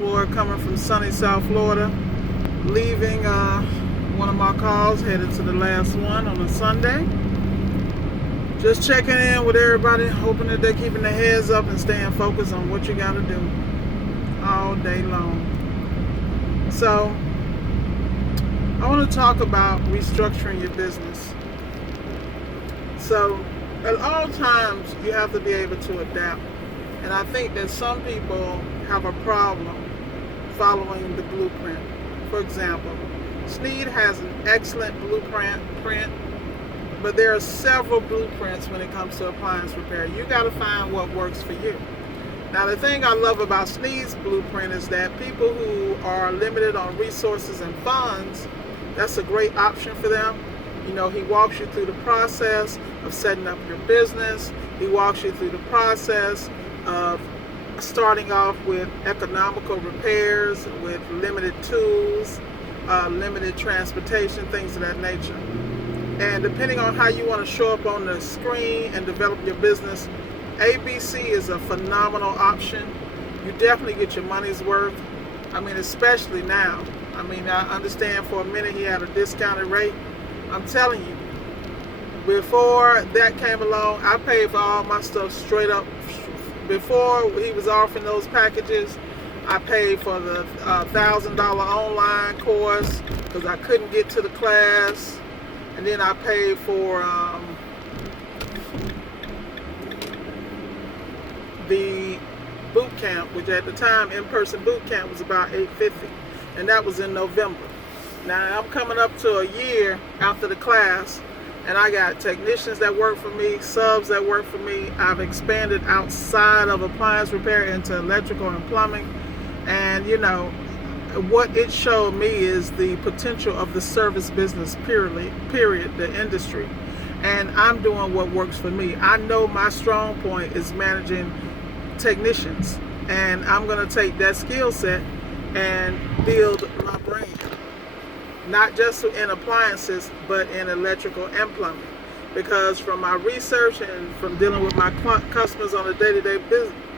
Ward coming from sunny South Florida, leaving one of my calls, headed to the last one on a Sunday. Just checking in with everybody, hoping that they're keeping their heads up and staying focused on what you got to do all day long. So, I want to talk about restructuring your business. So, at all times, you have to be able to adapt. And I think that some people have a problem following the blueprint. For example, Sneed has an excellent blueprint, but there are several blueprints when it comes to appliance repair. You got to find what works for you. Now, the thing I love about Sneed's blueprint is that people who are limited on resources and funds, that's a great option for them. You know, he walks you through the process of setting up your business. He walks you through the process of starting off with economical repairs, with limited tools, limited transportation, things of that nature. And depending on how you want to show up on the screen and develop your business, ABC is a phenomenal option. You definitely get your money's worth. I mean, especially now. I mean, I understand for a minute he had a discounted rate. I'm telling you, before that came along, I paid for all my stuff straight up. Before he was offering those packages, I paid for the $1,000 online course because I couldn't get to the class. And then I paid for the boot camp, which at the time, in-person boot camp was about $850, and that was in November. Now I'm coming up to a year after the class, and I got technicians that work for me, subs that work for me. I've expanded outside of appliance repair into electrical and plumbing, and you know, what it showed me is the potential of the service business, period, the industry. And I'm doing what works for me. I know my strong point is managing technicians, and I'm going to take that skill set and build my brand, not just in appliances, but in electrical and plumbing. Because from my research and from dealing with my customers on a day-to-day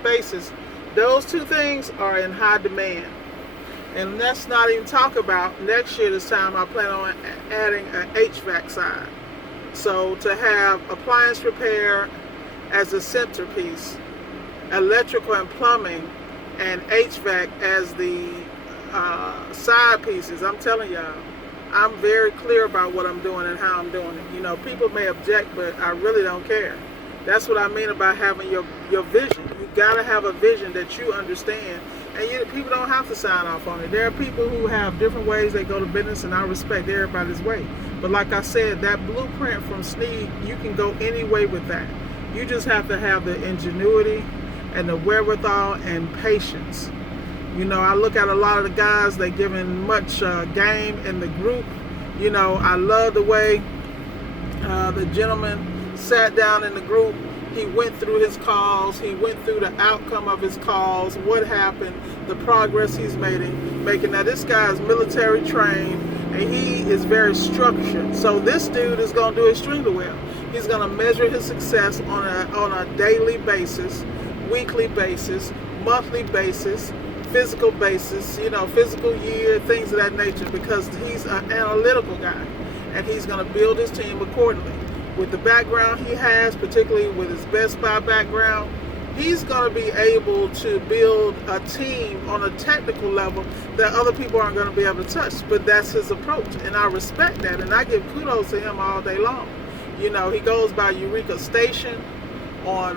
basis, those two things are in high demand. And let's not even talk about next year this time I plan on adding an HVAC side. So to have appliance repair as a centerpiece, electrical and plumbing, and HVAC as the side pieces, I'm telling y'all, I'm very clear about what I'm doing and how I'm doing it. You know, people may object, but I really don't care. That's what I mean about having your vision. You gotta have a vision that you understand, and people don't have to sign off on it. There are people who have different ways they go to business, and I respect everybody's way. But like I said, that blueprint from Sneed, you can go any way with that. You just have to have the ingenuity and the wherewithal and patience. You know, I look at a lot of the guys, they giving much game in the group. You know, I love the way the gentleman sat down in the group. He went through his calls. He went through the outcome of his calls, what happened, the progress he's making. Now, this guy is military trained, and he is very structured. So this dude is going to do extremely well. He's going to measure his success on a daily basis, weekly basis, monthly basis, physical basis, you know, physical year, things of that nature, because he's an analytical guy, and he's going to build his team accordingly. With the background he has, particularly with his Best Buy background, he's going to be able to build a team on a technical level that other people aren't going to be able to touch. But that's his approach, and I respect that, and I give kudos to him all day long. You know, he goes by Eureka Station on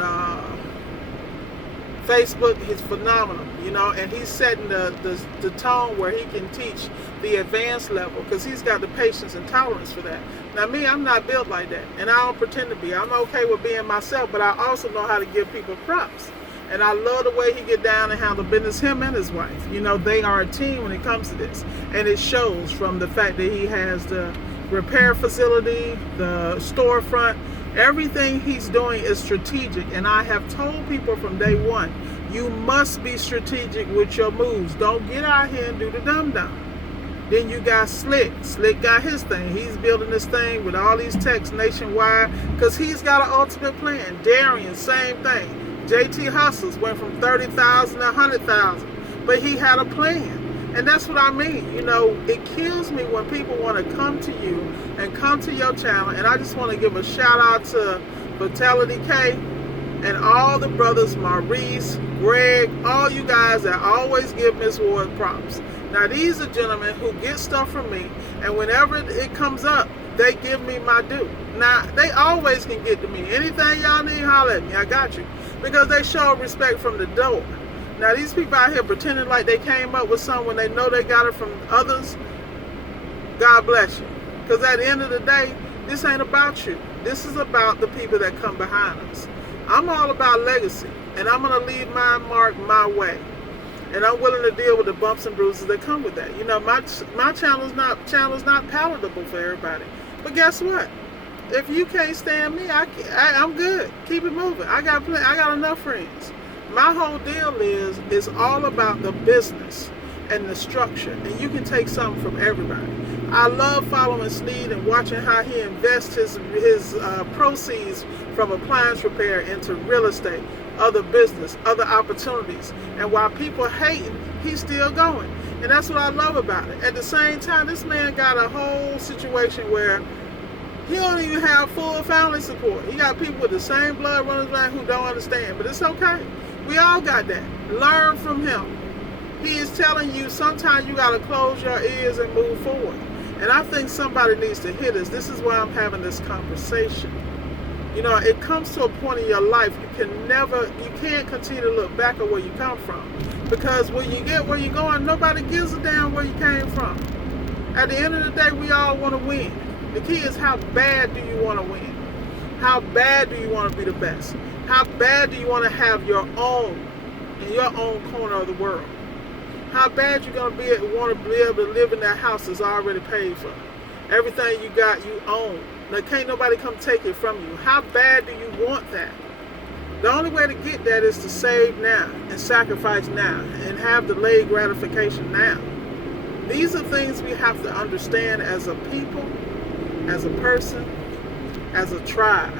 Facebook. He's phenomenal, you know, and he's setting the tone where he can teach the advanced level, because he's got the patience and tolerance for that. Now me, I'm not built like that, and I don't pretend to be. I'm okay with being myself, but I also know how to give people props. And I love the way he get down and handle business, him and his wife. You know, they are a team when it comes to this. And it shows from the fact that he has the repair facility, the storefront. Everything he's doing is strategic, and I have told people from day one, you must be strategic with your moves. Don't get out here and do the dumb. Then you got Slick. Slick got his thing. He's building this thing with all these techs nationwide because he's got an ultimate plan. Darian, same thing. JT Hustles went from 30,000 to 100,000 but he had a plan. And that's what I mean. You know, it kills me when people want to come to you and come to your channel. And I just want to give a shout out to Vitality K and all the brothers, Maurice, Greg, all you guys that always give Miss Ward props. Now, these are gentlemen who get stuff from me, and whenever it comes up, they give me my due. Now, they always can get to me. Anything y'all need, holler at me. I got you. Because they show respect from the door. Now, these people out here pretending like they came up with something when they know they got it from others, God bless you. Because at the end of the day, this ain't about you. This is about the people that come behind us. I'm all about legacy, and I'm going to leave my mark my way. And I'm willing to deal with the bumps and bruises that come with that. You know, my channel's not palatable for everybody. But guess what? If you can't stand me, I'm good. Keep it moving. I got enough friends. My whole deal is all about the business and the structure, and you can take something from everybody. I love following Sneed and watching how he invests his proceeds from appliance repair into real estate, other business, other opportunities. And while people hating, he's still going. And that's what I love about it. At the same time, this man got a whole situation where he don't even have full family support. He got people with the same blood runners line who don't understand. But it's okay. We all got that. Learn from him. He is telling you sometimes you got to close your ears and move forward. And I think somebody needs to hear this. This is why I'm having this conversation. You know, it comes to a point in your life you can't continue to look back at where you come from. Because when you get where you're going, nobody gives a damn where you came from. At the end of the day, we all want to win. The key is, how bad do you want to win? How bad do you want to be the best? How bad do you want to have your own, in your own corner of the world? How bad you want to be able to live in that house that's already paid for? Everything you got, you own. Now, can't nobody come take it from you. How bad do you want that? The only way to get that is to save now and sacrifice now and have delayed gratification now. These are things we have to understand as a people, as a person, as a tribe.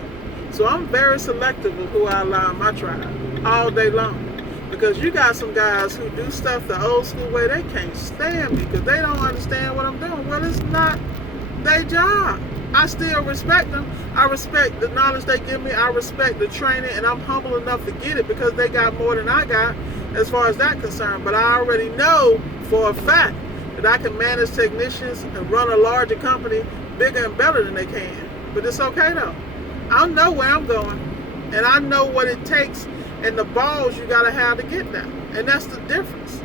So I'm very selective of who I allow in my tribe all day long. Because you got some guys who do stuff the old school way, they can't stand me because they don't understand what I'm doing. Well, it's not their job. I still respect them. I respect the knowledge they give me. I respect the training, and I'm humble enough to get it because they got more than I got as far as that concerned. But I already know for a fact that I can manage technicians and run a larger company bigger and better than they can. But it's okay though. I know where I'm going, and I know what it takes and the balls you gotta have to get there. And that's the difference.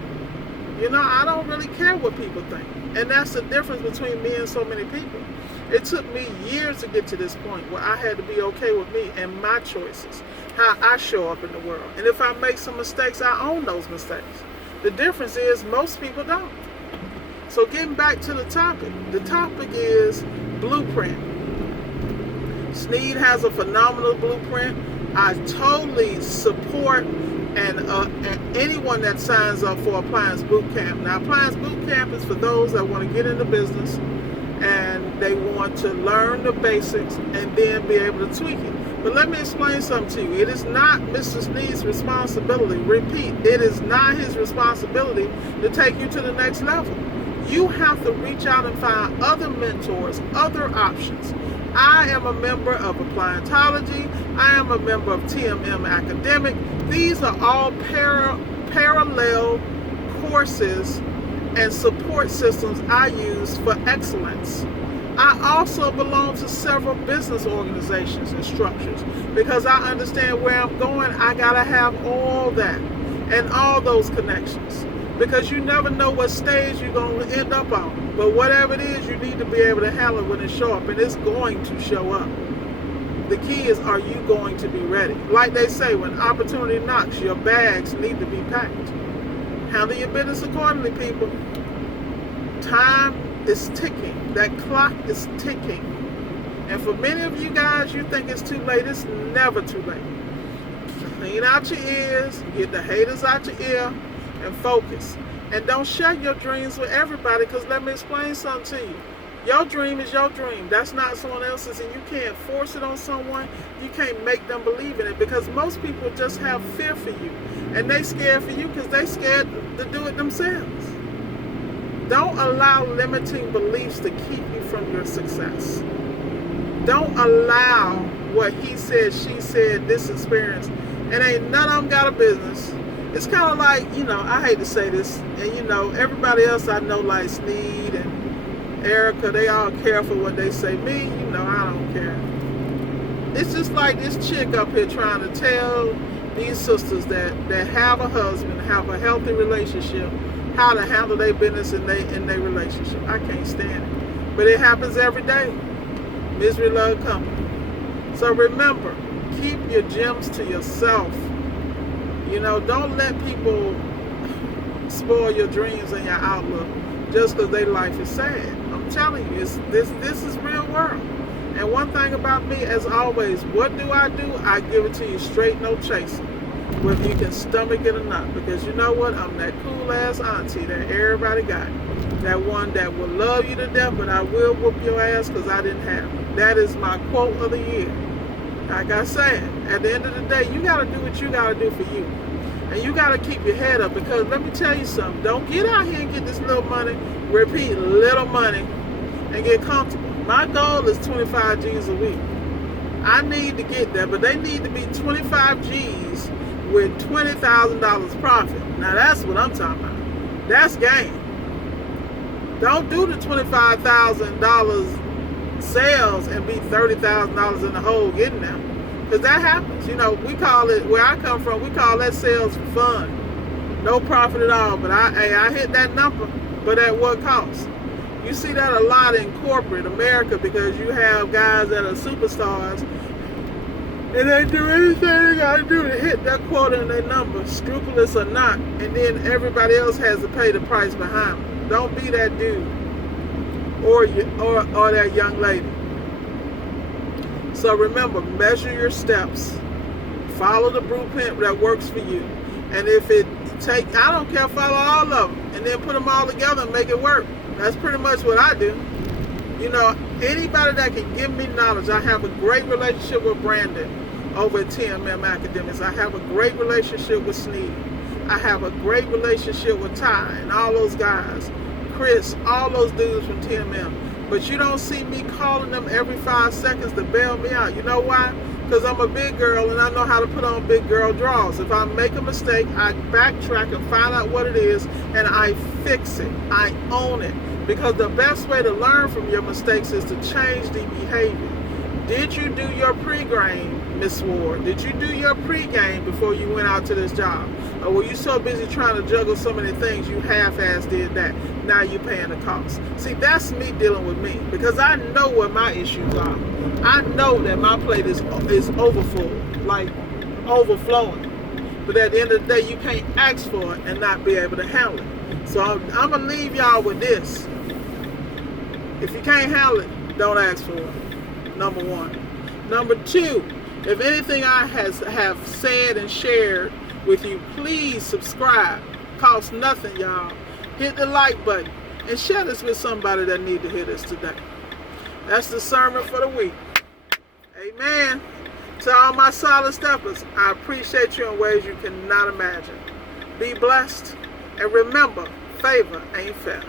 You know, I don't really care what people think. And that's the difference between me and so many people. It took me years to get to this point where I had to be okay with me and my choices, how I show up in the world. And if I make some mistakes, I own those mistakes. The difference is most people don't. So getting back to the topic is blueprint. Sneed has a phenomenal blueprint. I totally support and anyone that signs up for Appliance Boot Camp. Now, Appliance Boot Camp is for those that want to get into business and they want to learn the basics and then be able to tweak it. But let me explain something to you. It is not Mr. Sneed's responsibility. Repeat, it is not his responsibility to take you to the next level. You have to reach out and find other mentors, other options. I am a member of Appliantology. I am a member of TMM Academic. These are all parallel courses and support systems I use for excellence. I also belong to several business organizations and structures because I understand where I'm going. I gotta have all that and all those connections because you never know what stage you're going to end up on. But whatever it is, you need to be able to handle it when it show up, and it's going to show up. The key is, are you going to be ready? Like they say, when opportunity knocks, your bags need to be packed. Handle your business accordingly, people. Time is ticking. That clock is ticking. And for many of you guys, you think it's too late. It's never too late. Clean out your ears, get the haters out your ear, and focus. And don't share your dreams with everybody, because let me explain something to you. Your dream is your dream. That's not someone else's, and you can't force it on someone. You can't make them believe in it, because most people just have fear for you, and they scared for you because they scared to do it themselves. Don't allow limiting beliefs to keep you from your success. Don't allow what he said, she said, this experience, and ain't none of them got a business. It's kind of like, I hate to say this, and everybody else I know, like Sneed and Erica, they all care for what they say. Me, I don't care. It's just like this chick up here trying to tell these sisters that have a husband, have a healthy relationship, how to handle their business in their relationship. I can't stand it. But it happens every day. Misery love company. So remember, keep your gems to yourself. Don't let people spoil your dreams and your outlook just because their life is sad. I'm telling you, this is real world. And one thing about me, as always, what do? I give it to you straight, no chasing. Whether you can stomach it or not. Because you know what? I'm that cool ass auntie that everybody got. That one that will love you to death, but I will whoop your ass because I didn't have it. That is my quote of the year. Like I said, at the end of the day, you got to do what you got to do for you. And you got to keep your head up, because let me tell you something. Don't get out here and get this little money, repeat, little money, and get comfortable. My goal is 25 G's a week. I need to get there, but they need to be 25 G's with $20,000 profit. Now that's what I'm talking about. That's game. Don't do the $25,000 sales and be $30,000 in the hole getting them. Because that happens. We call it, where I come from, we call that sales for fun. No profit at all. But I hit that number, but at what cost? You see that a lot in corporate America, because you have guys that are superstars and they do anything they gotta do to hit that quota and their number, scrupulous or not, and then everybody else has to pay the price behind them. Don't be that dude or that young lady. So remember, measure your steps, follow the blueprint that works for you, and if it I don't care, follow all of them and then put them all together and make it work. That's pretty much what I do. Anybody that can give me knowledge. I have a great relationship with Brandon over at TMM Academics. I have a great relationship with Sneed. I have a great relationship with Ty and all those guys. Chris, all those dudes from TMM. But you don't see me calling them every 5 seconds to bail me out. You know why? Because I'm a big girl and I know how to put on big girl drawers. If I make a mistake, I backtrack and find out what it is, and I fix it. I own it. Because the best way to learn from your mistakes is to change the behavior. Did you do your pre-game, Miss Ward? Did you do your pre-game before you went out to this job? Or were you so busy trying to juggle so many things you half-ass did that? Now you're paying the cost. See, that's me dealing with me, because I know what my issues are. I know that my plate is overfull, like overflowing. But at the end of the day, you can't ask for it and not be able to handle it. So I'm going to leave y'all with this. If you can't handle it, don't ask for it. Number one. Number two, if anything I have said and shared with you, please subscribe. Costs nothing, y'all. Hit the like button and share this with somebody that need to hear this today. That's the sermon for the week. Amen. To all my solid steppers, I appreciate you in ways you cannot imagine. Be blessed, and remember, favor ain't fair.